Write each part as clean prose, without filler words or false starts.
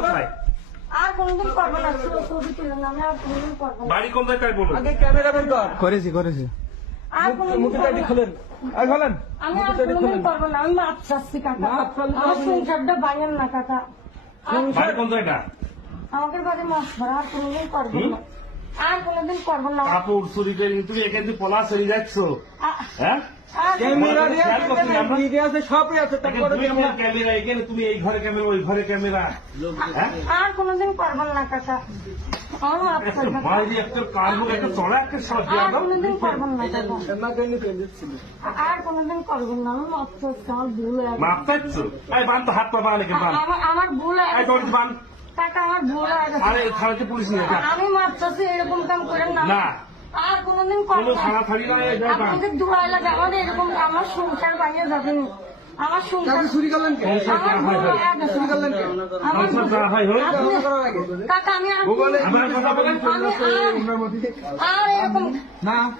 আর কোনদিন করবো না, ছবি তুলে না, আমি আর কোনদিন করবো না। বাড়ি কোন জায়গায় বলুন? আগে ক্যামেরা বের কর। করেছি করেছি আর কোনদিন মুখে করবো টাইট না। খোলেন। আই খোলেন। আমি আর কোনদিন করবো না, আমি মাপ চাচ্ছি কাকা। মাপ চাইলে আমার সংসারটা বাইরেন না কাকা। বাড়ি কোন জায়গা? আমাদের বাড়ি মাছ ধরা, আর কোনদিন করবো না, আর কোনদিন করবো না। কাপড় চুরি করে তুমি এখান থেকে পলাশ হয়ে যাচ্ছ, হ্যাঁ? আর ক্যামেরা দিয়ে খেয়াল করছি আমরা। ভিডিও আছে, সবই আছে। তারপরে দুই ঘরের ক্যামেরা এখানে, তুমি এই ঘরে ক্যামেরা ওই ঘরে ক্যামেরা, হ্যাঁ? আর কোনদিন করবো না কাকা। আমার মাপ চাই কাকা। মাঝে একটা কার্বন একটা চড়া একটা শট দিয়ে আর দাও। কোনদিন করবো না কাকা। না কেন ফেলেছিল? আর কোনদিন করবো না, আমি মাপ চাচ্ছি, আমার ভুল হয়ে গেছে। মাপ চাইছ? এই বান তো হাত পা বান এখানে বান। আমার ভুল হয়ে এই গেছে দড়ি বান। কাকা, আমার ভুল হয়ে গেছে। আরে থানাতে পুলিশ নিয়ে যা। আমি মাপ চাচ্ছি, এরকম কাম করেন না। না। আর কোনদিন কোনো করবো না। থানা থাড়ি নয়, এই যাই বান। আপনাদের দুয়ার লাগে, আমাদের এরকম আমার সংসার বাইরে যাবেন। আমার সংসার কাজে চুরি করলেন কে? আমার ভুল হয়ে গেছে। চুরি করলেন কে? আমার সংসার যা হয় হোক। আপনি- করার আগে। কাকা, আমি আর আমার কথা বলেন। আর এরকম না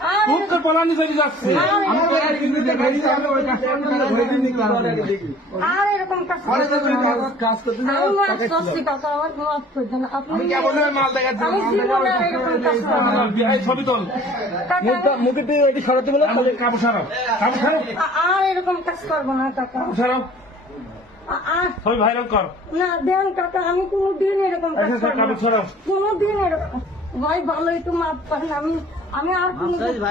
আর খুব করে পলানি চলে যাচ্ছে। আমি তো আর কিন্তু দেখাই দিই, আমি ওই কাজটা ধরে দিই ক্লাস দেখি। আর এরকম কাজ পরে তো করবেন তুমি না। কাজ করতে যাও, আমি মাপ টাকা ছিল। চাচ্ছি কাকা, আমার মাপ করবেন না। আপনি আমি কেবল মাল দেখাচ্ছি, আমি মাল জীবনে আর এরকম কাজ করবো না। এই ছবি তোল। কাকা, আমি- মুখে দিয়ে এটি সরাতে বলে আমাদের কাপড় সারাও, কাপড় সারাও, আর এরকম কাজ করবো না কাকা। কাপড় সারাও। আর ছবি ভাইরাল কর। না দেন কাকা, আমি কোনোদিন এরকম কাজ আচ্ছা, করবো না। কাপড় সরাও। কোনোদিন এরকম ভাই, ভালো একটু মাপ করেন। আমি আর কোনোদিন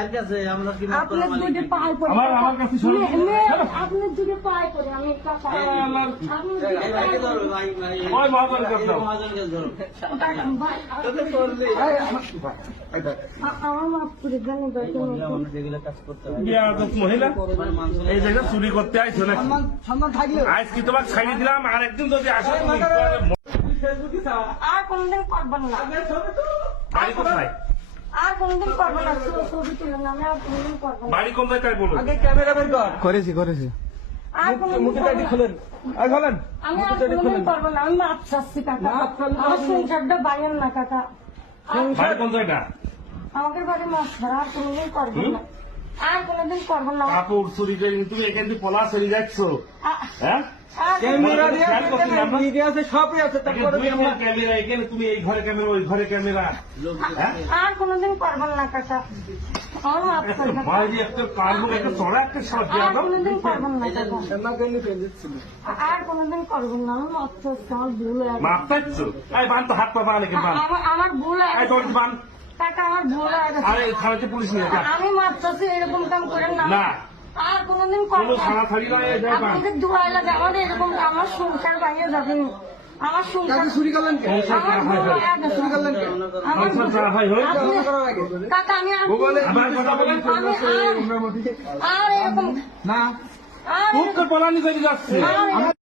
আপনার দুটো পায়ে পড়ি। আমার কাছে সরো। আপনার দুটো পায়ে পড়ি আমি কাকা। আমার- আপনার দুটো পায়ে পড়ি। ওই মহাজন কাপ দাও। কাকা, ভাই, আমার মাপ করে দেন এবার তুমি। বিয়াদব মহিলা এই জায়গায় চুরি করতে আইছো না? সম্মান থাকলে আজ কি তোমাকে ছাড়ি দিলাম, আর একদিন যদি আসো তুমি আর কোনদিন করবেন না, বাড়ি কোথায়? আর কোনদিন করবেন না, ছবি তুলে না, আমি আর কোনদিন করবো না। বাড়ি কোন জায়গায় বলুন? আগে ক্যামেরা বের কর। করেছি করেছি আর কোনদিন মুখে করবো টাইট না। খোলেন। আই খোলেন। আমি আর কোনদিন করবো না, আমি মাপ চাচ্ছি কাকা। মাপ চাইলে আমার সংসারটা বাইরেন না কাকা। বাড়ি কোন জায়গা? আমাদের বাড়ি মাছ ধরা, আর কোনদিন করবো না, আর কোনদিন করবো না। কাপড় চুরি করে তুমি এখান থেকে পলাশ হয়ে যাচ্ছ, হ্যাঁ? আর ক্যামেরা দিয়ে খেয়াল করছি আমরা। ভিডিও আছে, সবই আছে। তারপরে দুই ঘরের ক্যামেরা এখানে, তুমি এই ঘরে ক্যামেরা ওই ঘরে ক্যামেরা, হ্যাঁ? আর কোনদিন করবেন না কাকা। আমার মাপ চাই কাকা। মাঝে একটা কার্বন একটা চড়া একটা শট দিয়ে আর দাও। কোনদিন করবেন না কাকা। না কেন ফেলেছিল? আর কোনদিন করবেন না, আমি মাপ চাচ্ছি, আমার ভুল হয়ে গেছে। মাপ চাইছ? এই বান তো হাত পা বান এখানে বান। আমার ভুল হয়ে এই গেছে দড়ি বান। কাকা, আমার ভুল হয়ে গেছে। আরে থানাতে পুলিশ নিয়ে যা। আমি মাপ চাচ্ছি, এরকম কাম করেন না। না। আর কোনদিন কোনো করবো থানা না। থাড়ি নয়, এই যাই বান। আপনাদের দুয়ার লাগে, আমাদের এরকম আমার সংসার বাইরে যাবেন। আমার সংসার কাজে চুরি করলেন কে? আমার ভুল হয়ে গেছে। চুরি করলেন কে? আমার সংসার যা হয় হোক। আপনি- করার আগে। কাকা, আমি আর আমার কথা বলেন। আর এরকম না আর খুব করে পলানি চলে যাচ্ছে। আর